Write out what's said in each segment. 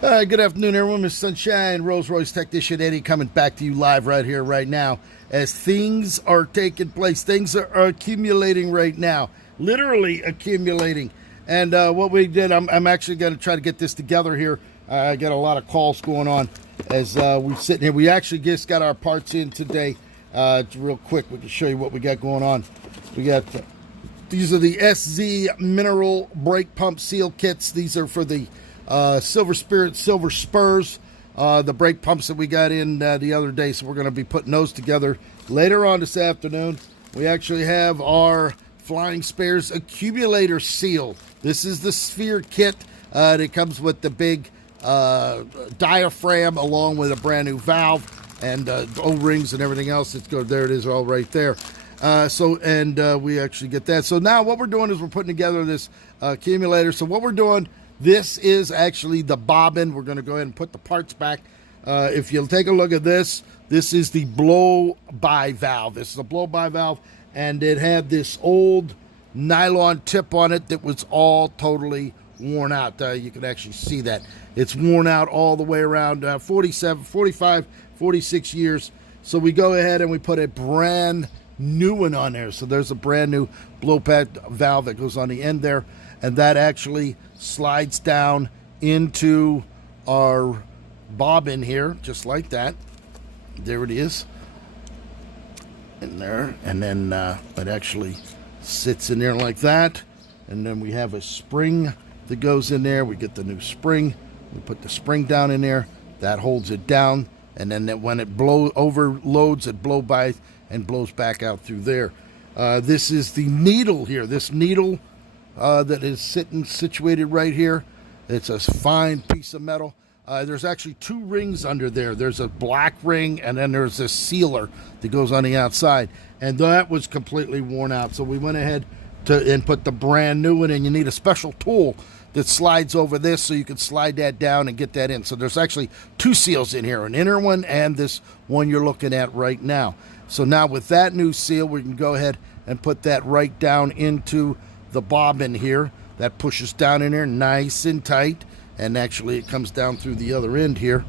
Good afternoon, everyone. Mr. Sunshine, Royce Technician Eddie coming back to you live right here, right now. As things are taking place, things are accumulating right now, literally accumulating. And what we did, I'm actually going to try to get this together here. I got a lot of calls going on as we're sitting here. We actually just got our parts in today. Real quick, we can show you what we got going on. We got these are the SZ mineral brake pump seal kits. These are for the Silver Spirit, Silver Spurs, the brake pumps that we got in the other day. So we're going to be putting those together later on this afternoon. We actually have our Flying Spares Accumulator seal. This is the sphere kit. It comes with the big diaphragm along with a brand new valve and O-rings and everything else. There it is, all right there. We actually get that. So now what we're doing is we're putting together this accumulator. So what we're doing, this is actually the bobbin. We're going to go ahead and put the parts back. If you'll take a look at this, this is the blow-by valve. This is a blow-by valve, and it had this old nylon tip on it that was all totally worn out. You can actually see that. It's worn out all the way around 47, 45, 46 years. So we go ahead and we put a brand new one on there. So there's a brand new blow pad valve that goes on the end there, and that actually slides down into our bobbin here, just like that. There it is in there, and then it actually sits in there like that. And then we have a spring that goes in there. We get the new spring, we put the spring down in there, that holds it down, and then when it overloads, it blows by and blows back out through there. This is the needle here. This needle that is situated right here. It's a fine piece of metal. There's actually two rings under there. There's a black ring, and then there's a sealer that goes on the outside. And that was completely worn out. So we went ahead and put the brand new one in. You need a special tool that slides over this so you can slide that down and get that in. So there's actually two seals in here, an inner one and this one you're looking at right now. So now with that new seal, we can go ahead and put that right down into the bobbin here. That pushes down in there nice and tight, and actually it comes down through the other end here.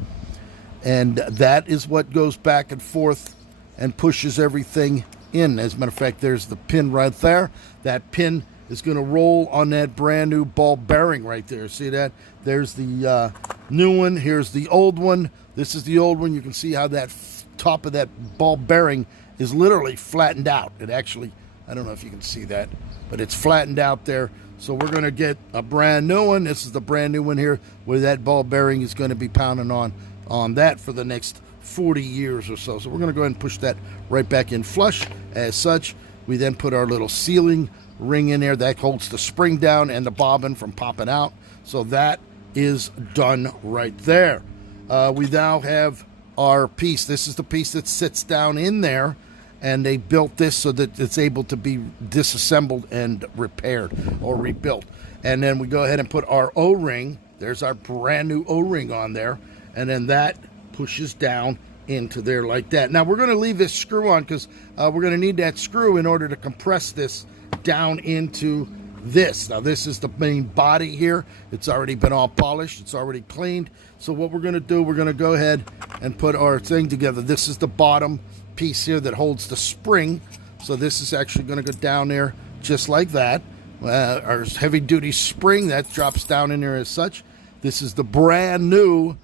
And that is what goes back and forth and pushes everything in. As a matter of fact, there's the pin right there. That pin is going to roll on that brand new ball bearing right there. See that? There's the new one. Here's the old one. This is the old one. You can see how that top of that ball bearing is literally flattened out. It actually, I don't know if you can see that, but it's flattened out there. So we're going to get a brand new one. This is the brand new one here, where that ball bearing is going to be pounding on that for the next 40 years or so. So we're going to go ahead and push that right back in flush. As such, we then put our little sealing ring in there that holds the spring down and the bobbin from popping out. So that is done right there. We now have our piece. This is the piece that sits down in there, and they built this so that it's able to be disassembled and repaired or rebuilt. And then we go ahead and put our O-ring. There's our brand new O-ring on there, and then that pushes down into there like that. Now we're going to leave this screw on because we're going to need that screw in order to compress this down into this. Now this is the main body here. It's already been all polished. It's already cleaned. So what we're going to do, we're going to go ahead and put our thing together. This is the bottom piece here that holds the spring. So this is actually going to go down there just like that. Our heavy duty spring that drops down in there as such. This is the brand new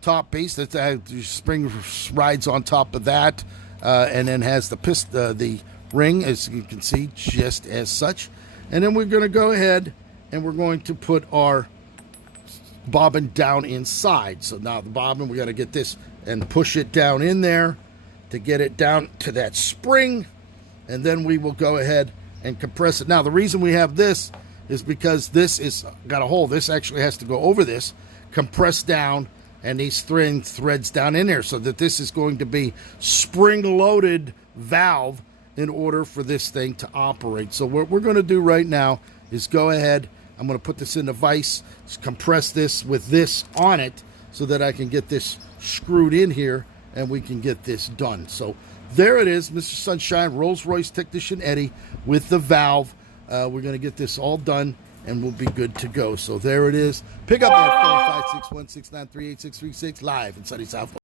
top piece that the spring rides on top of that, and then has the ring, as you can see, just as such. And then we're going to go ahead and we're going to put our bobbin down inside. So now the bobbin, we got to get this and push it down in there to get it down to that spring, and then we will go ahead and compress it. Now the reason we have this is because this is got a hole. This actually has to go over this, compress down, and these threads down in there, so that this is going to be spring-loaded valve in order for this thing to operate. So what we're going to do right now is go ahead, I'm going to put this in the vise, compress this with this on it so that I can get this screwed in here and we can get this done. So there it is, Mr. Sunshine, Rolls-Royce Technician Eddie with the valve. We're going to get this all done and we'll be good to go. So there it is. Pick up that phone, 561-693-8636, live in sunny South.